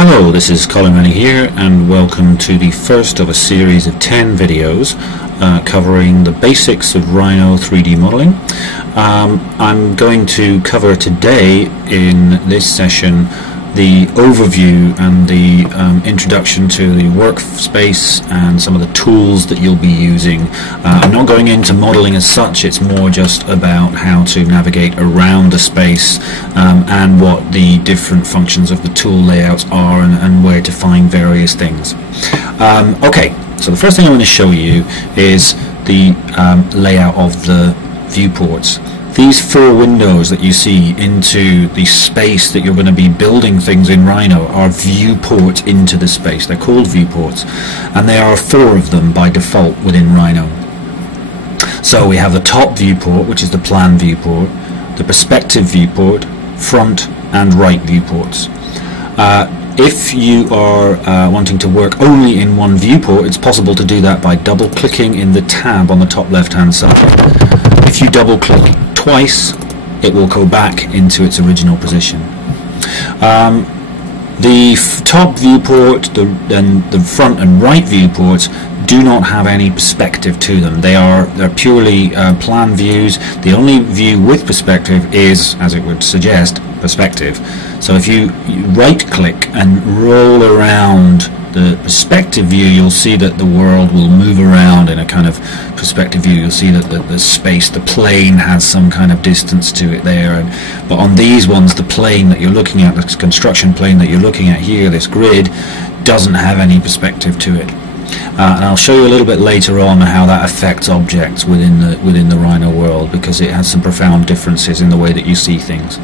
Hello, this is Colin Rennie here, and welcome to the first of a series of 10 videos covering the basics of Rhino 3D modeling. I'm going to cover today in this session the overview and the introduction to the workspace and some of the tools that you'll be using. I'm not going into modeling as such, it's more just about how to navigate around the space and what the different functions of the tool layouts are and where to find various things. Okay, so the first thing I'm going to show you is the layout of the viewports. These four windows that you see into the space that you're going to be building things in Rhino are viewports into the space. They're called viewports, and there are four of them by default within Rhino. So we have the top viewport, which is the plan viewport, the perspective viewport, front and right viewports. If you are wanting to work only in one viewport, it's possible to do that by double clicking in the tab on the top left hand side. If you double click twice, it will go back into its original position. The top viewport, the front and right viewports do not have any perspective to them. They're purely plan views. The only view with perspective is, as it would suggest, perspective. So if you right click and roll around the perspective view, you'll see that the world will move around in a kind of perspective view. You'll see that the space, the plane, has some kind of distance to it there. But on these ones, the plane that you're looking at, the construction plane that you're looking at here, this grid, doesn't have any perspective to it. And I'll show you a little bit later on how that affects objects within the Rhino world, because it has some profound differences in the way that you see things.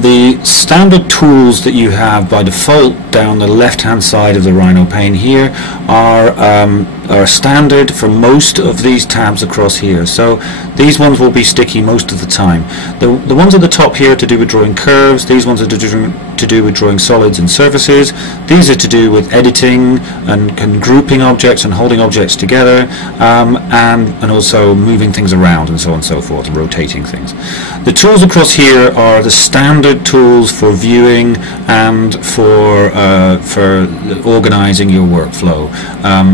The standard tools that you have by default down the left hand side of the Rhino pane here are standard for most of these tabs across here. So these ones will be sticky most of the time. The ones at the top here are to do with drawing curves. These ones are to do with drawing solids and surfaces. These are to do with editing and grouping objects and holding objects together, and also moving things around and so on and so forth, and rotating things. The tools across here are the standard tools for viewing and for organizing your workflow.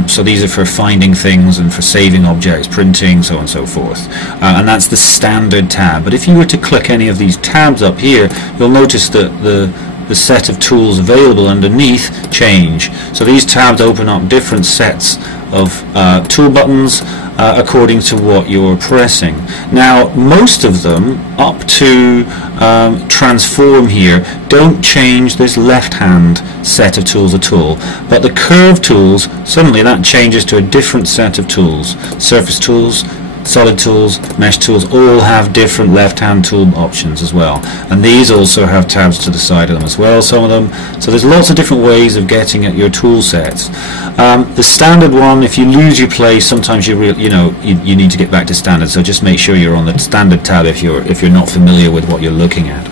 So these are for finding things and for saving objects, printing, so on and so forth. And that's the standard tab. But if you were to click any of these tabs up here, you'll notice that the set of tools available underneath change. So these tabs open up different sets of tool buttons according to what you're pressing. Now, most of them, up to transform here, don't change this left hand set of tools at all, but the curve tools, suddenly that changes to a different set of tools. Surface tools, solid tools, mesh tools all have different left hand tool options as well, and these also have tabs to the side of them as well, some of them. So there's lots of different ways of getting at your tool sets. The standard one, if you lose your place, sometimes you need to get back to standard, so just make sure you're on the standard tab if you're not familiar with what you're looking at.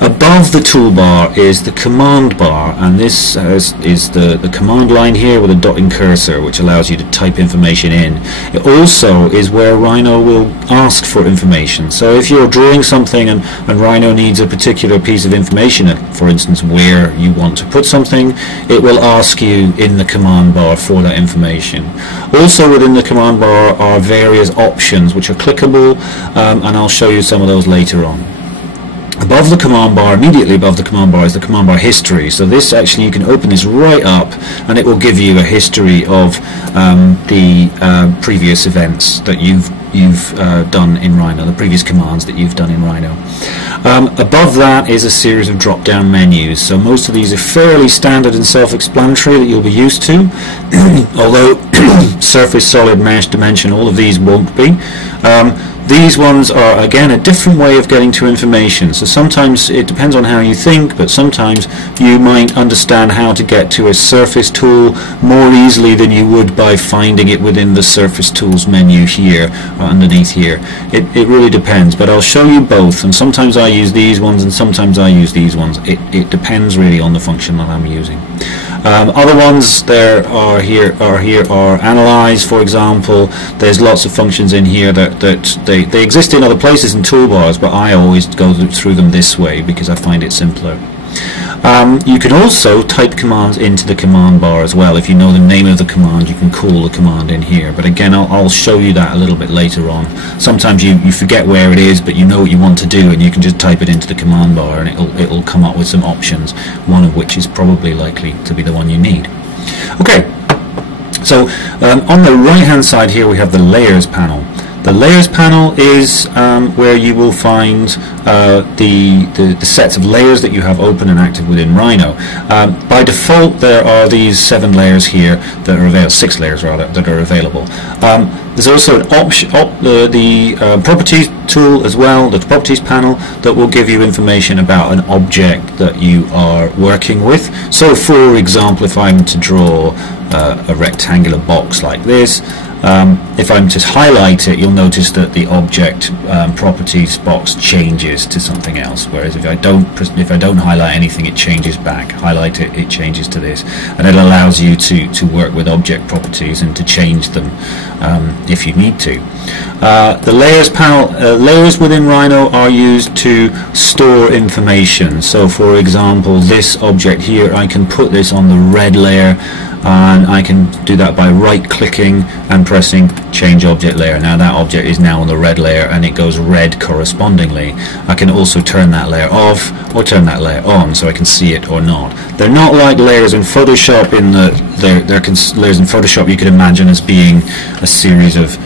Above the toolbar is the command bar, and this is the command line here with a dotting cursor, which allows you to type information in. It also is where Rhino will ask for information. So if you're drawing something and Rhino needs a particular piece of information, for instance where you want to put something, it will ask you in the command bar for that information. Also within the command bar are various options which are clickable, and I'll show you some of those later on. Above the command bar, immediately above the command bar, is the command bar history. So this, actually, you can open this right up and it will give you a history of the previous events that you've done in Rhino, the previous commands that you've done in Rhino. Above that is a series of drop-down menus. So most of these are fairly standard and self-explanatory that you'll be used to, although surface, solid, mesh, dimension, all of these won't be. These ones are, again, a different way of getting to information. So sometimes it depends on how you think, but sometimes you might understand how to get to a surface tool more easily than you would by finding it within the surface tools menu here, or underneath here. It really depends, but I'll show you both, and sometimes I use these ones and sometimes I use these ones. It depends really on the function that I'm using. Other ones there are analyze, for example. There's lots of functions in here that they exist in other places in toolbars, but I always go through them this way because I find it simpler. You can also type commands into the command bar as well. If you know the name of the command, you can call the command in here. But again, I'll show you that a little bit later on. Sometimes you forget where it is, but you know what you want to do, and you can just type it into the command bar, and it'll come up with some options, one of which is probably likely to be the one you need. Okay, so on the right hand side here we have the layers panel. The layers panel is where you will find the sets of layers that you have open and active within Rhino. By default, there are these 7 layers here that are available, 6 layers rather, that are available. There's also an the properties tool as well, the properties panel, that will give you information about an object that you are working with. So, for example, if I'm to draw a rectangular box like this, if I'm to highlight it, you'll notice that the object properties box changes to something else. Whereas if I don't highlight anything, it changes back. Highlight it, it changes to this, and it allows you to work with object properties and to change them if you need to. The layers panel, layers within Rhino are used to store information. So, for example, this object here, I can put this on the red layer, and I can do that by right-clicking and pressing change object layer. Now that object is now on the red layer, and it goes red correspondingly. I can also turn that layer off or turn that layer on, so I can see it or not. They're not like layers in Photoshop in that layers in Photoshop you could imagine as being a series of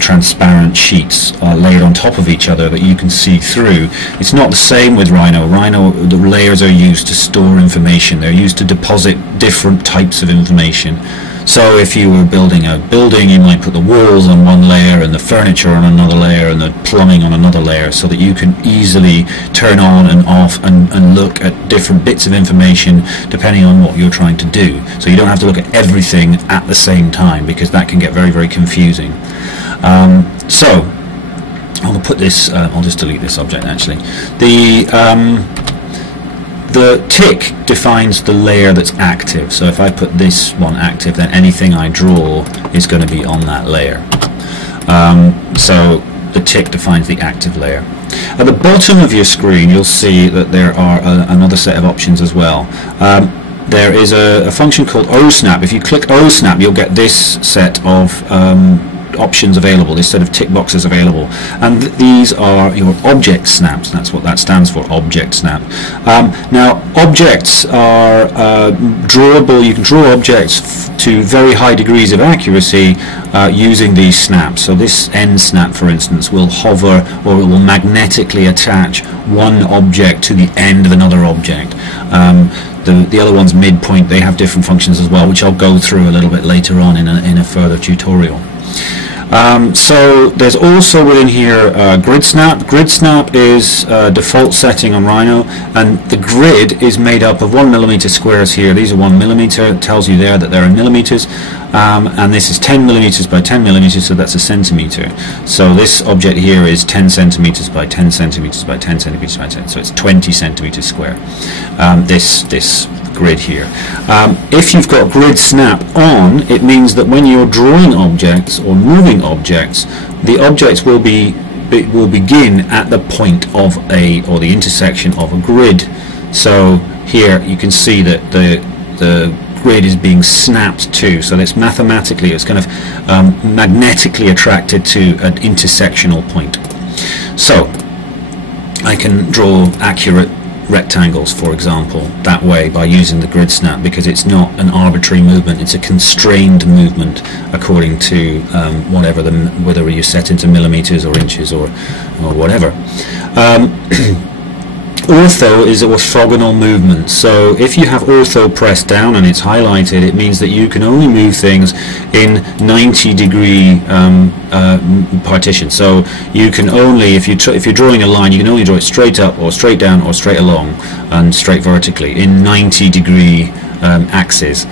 transparent sheets layered on top of each other that you can see through. It's not the same with Rhino. Rhino, the layers are used to store information. They're used to deposit different types of information. So if you were building a building, you might put the walls on one layer and the furniture on another layer and the plumbing on another layer, so that you can easily turn on and off and look at different bits of information depending on what you're trying to do. So you don't have to look at everything at the same time, because that can get very, very confusing. So I'll put this, I'll just delete this object actually. The tick defines the layer that's active. So if I put this one active, then anything I draw is going to be on that layer. So the tick defines the active layer. At the bottom of your screen, you'll see that there are another set of options as well. There is a function called OSnap. If you click OSnap, you'll get this set of options available, this set of tick boxes available, and these are your object snaps. That's what that stands for, object snap. Now, objects are drawable. You can draw objects to very high degrees of accuracy using these snaps. So this end snap, for instance, will hover, or it will magnetically attach one object to the end of another object. The other ones, midpoint, they have different functions as well, which I'll go through a little bit later on in a further tutorial. So there's also within here grid snap. Grid snap is default setting on Rhino, and the grid is made up of 1mm squares here. These are 1mm. It tells you there that they're in millimeters, and this is 10mm by 10mm, so that's a centimeter. So this object here is 10 centimeters by 10 centimeters by 10 centimeters by 10, so it's 20 centimeters square. This grid here. If you've got grid snap on, it means that when you're drawing objects or moving objects, the objects will begin at the point of or the intersection of a grid. So here you can see that the grid is being snapped to, so it's mathematically, it's kind of magnetically attracted to an intersectional point. So I can draw accurate rectangles, for example, that way by using the grid snap, because it's not an arbitrary movement, it's a constrained movement according to whether you set into millimeters or inches or whatever. Ortho is an orthogonal movement, so if you have ortho pressed down and it's highlighted, it means that you can only move things in 90-degree partition. So you can only, if you're drawing a line, you can only draw it straight up or straight down or straight along and straight vertically in 90-degree axes.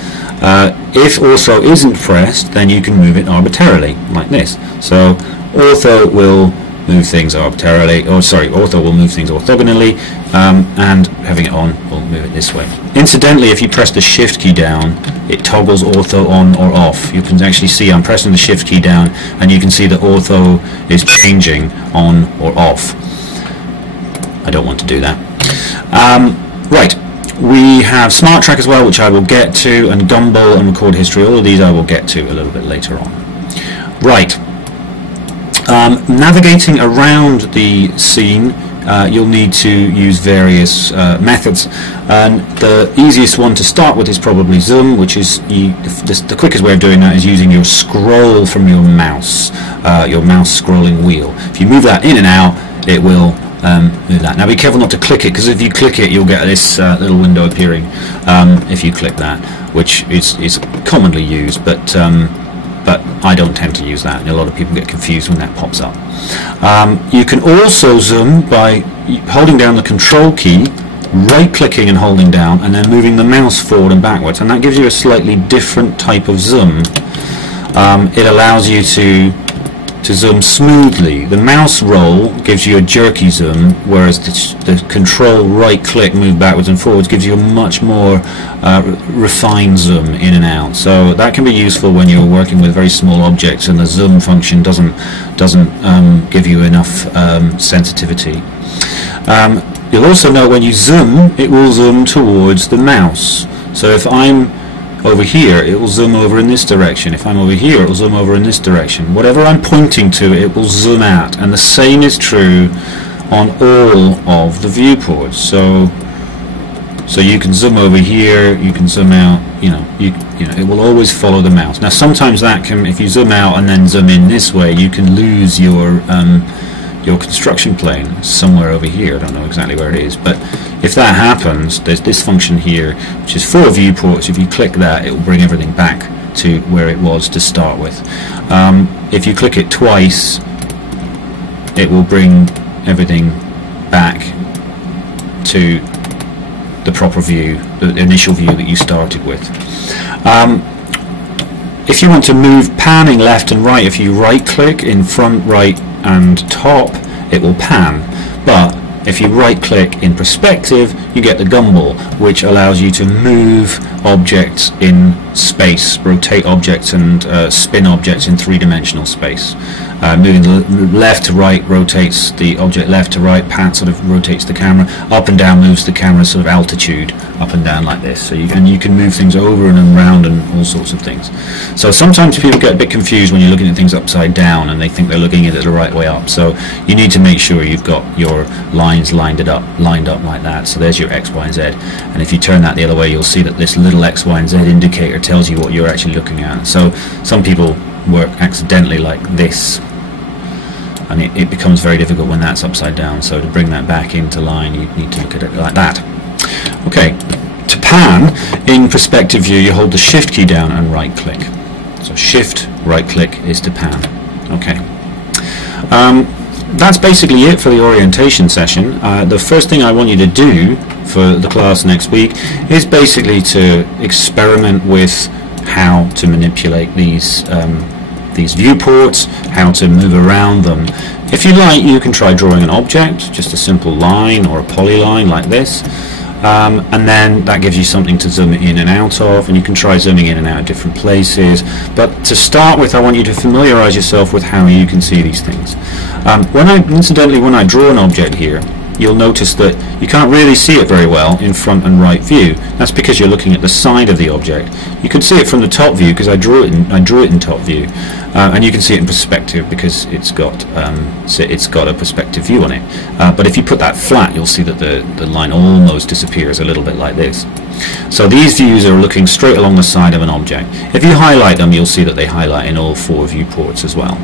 If ortho isn't pressed, then you can move it arbitrarily like this. So ortho will move things arbitrarily, ortho will move things orthogonally, and having it on will move it this way. Incidentally, if you press the shift key down, it toggles ortho on or off. You can actually see I'm pressing the shift key down, and you can see that ortho is changing on or off. I don't want to do that. Right, We have Smart Track as well, which I will get to, and Gumball and Record History. All of these I will get to a little bit later on. Right. Navigating around the scene, you'll need to use various methods, and the easiest one to start with is probably zoom, which is the quickest way of doing that is using your scroll from your mouse scrolling wheel. If you move that in and out, it will move that. Now be careful not to click it, because if you click it you'll get this little window appearing if you click that, which is commonly used, but I don't tend to use that, and a lot of people get confused when that pops up. You can also zoom by holding down the control key, right-clicking and holding down, and then moving the mouse forward and backwards, and that gives you a slightly different type of zoom. It allows you to zoom smoothly. The mouse roll gives you a jerky zoom, whereas the control right-click, move backwards and forwards, gives you a much more refined zoom in and out. So that can be useful when you're working with very small objects and the zoom function doesn't give you enough sensitivity. You'll also know when you zoom, it will zoom towards the mouse. So if I'm over here, it will zoom over in this direction. If I'm over here, it will zoom over in this direction. Whatever I'm pointing to, it will zoom out, and the same is true on all of the viewports. So you can zoom over here, you can zoom out. You know, it will always follow the mouse. Now sometimes that can, if you zoom out and then zoom in this way, you can lose your construction plane somewhere over here. I don't know exactly where it is, but if that happens, there's this function here which is for viewports. If you click that, it will bring everything back to where it was to start with. If you click it twice, it will bring everything back to the proper view, the initial view that you started with. If you want to move panning left and right, if you right click in front, right and top, it will pan. But if you right click in perspective, you get the gumball, which allows you to move objects in space, rotate objects and spin objects in three-dimensional space. Moving the left to right rotates the object left to right, pan sort of rotates the camera, up and down moves the camera sort of altitude up and down like this. So you can move things over and around and all sorts of things. So sometimes people get a bit confused when you're looking at things upside down and they think they're looking at it the right way up. So you need to make sure you've got your lines lined up like that. So there's your X, Y and Z, and if you turn that the other way, you'll see that this little X, Y and Z indicator tells you what you're actually looking at. So some people work accidentally like this, and it becomes very difficult when that's upside down. So to bring that back into line, you need to look at it like that. Okay, to pan in perspective view, you hold the shift key down and right click. So shift, right click is to pan. Okay. That's basically it for the orientation session. The first thing I want you to do for the class next week is basically to experiment with how to manipulate these viewports, how to move around them. If you like, you can try drawing an object, just a simple line or a polyline like this, and then that gives you something to zoom in and out of, and you can try zooming in and out of different places. But to start with, I want you to familiarize yourself with how you can see these things. Incidentally, when I draw an object here, you'll notice that you can't really see it very well in front and right view. That's because you're looking at the side of the object. You can see it from the top view because I drew it in top view, and you can see it in perspective because it's got a perspective view on it. But if you put that flat, you'll see that the line almost disappears a little bit like this. So these views are looking straight along the side of an object. If you highlight them, you'll see that they highlight in all four viewports as well.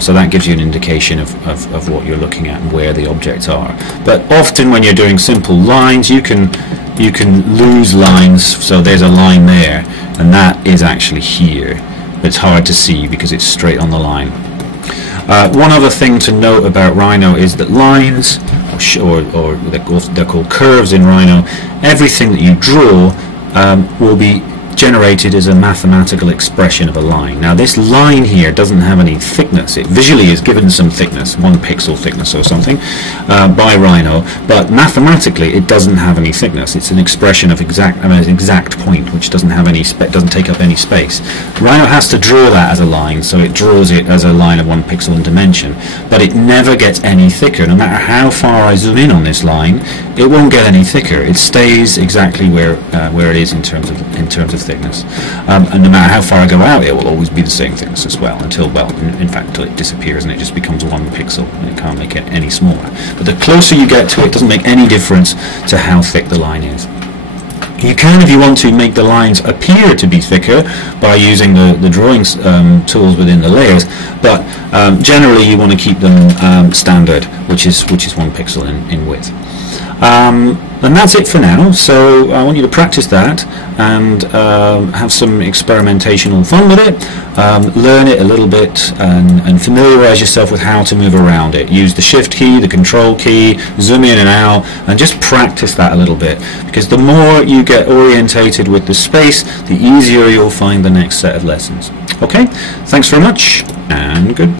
So that gives you an indication of what you're looking at and where the objects are. But often when you're doing simple lines, you can lose lines. So there's a line there, and that is actually here. But it's hard to see because it's straight on the line. One other thing to note about Rhino is that lines, or they're called curves in Rhino, everything that you draw will be generated as a mathematical expression of a line. Now this line here doesn't have any thickness. It visually is given some thickness, 1 pixel thickness or something, by Rhino, but mathematically it doesn't have any thickness. It's an expression of an exact point which doesn't have any doesn't take up any space. Rhino has to draw that as a line, so it draws it as a line of 1 pixel in dimension, but it never gets any thicker. No matter how far I zoom in on this line, it won't get any thicker. It stays exactly where it is in terms of thickness, and no matter how far I go out, it will always be the same thickness as well, until, well, in fact, until it disappears and it just becomes 1 pixel, and it can't make it any smaller. But the closer you get to it, it doesn't make any difference to how thick the line is. You can, if you want to, make the lines appear to be thicker by using the drawing tools within the layers, but generally you want to keep them standard, which is 1 pixel in width. And that's it for now, so I want you to practice that and have some experimentational fun with it, learn it a little bit and familiarize yourself with how to move around it. Use the shift key, the control key, zoom in and out, and just practice that a little bit, because the more you get orientated with the space, the easier you'll find the next set of lessons. Okay, thanks very much and good.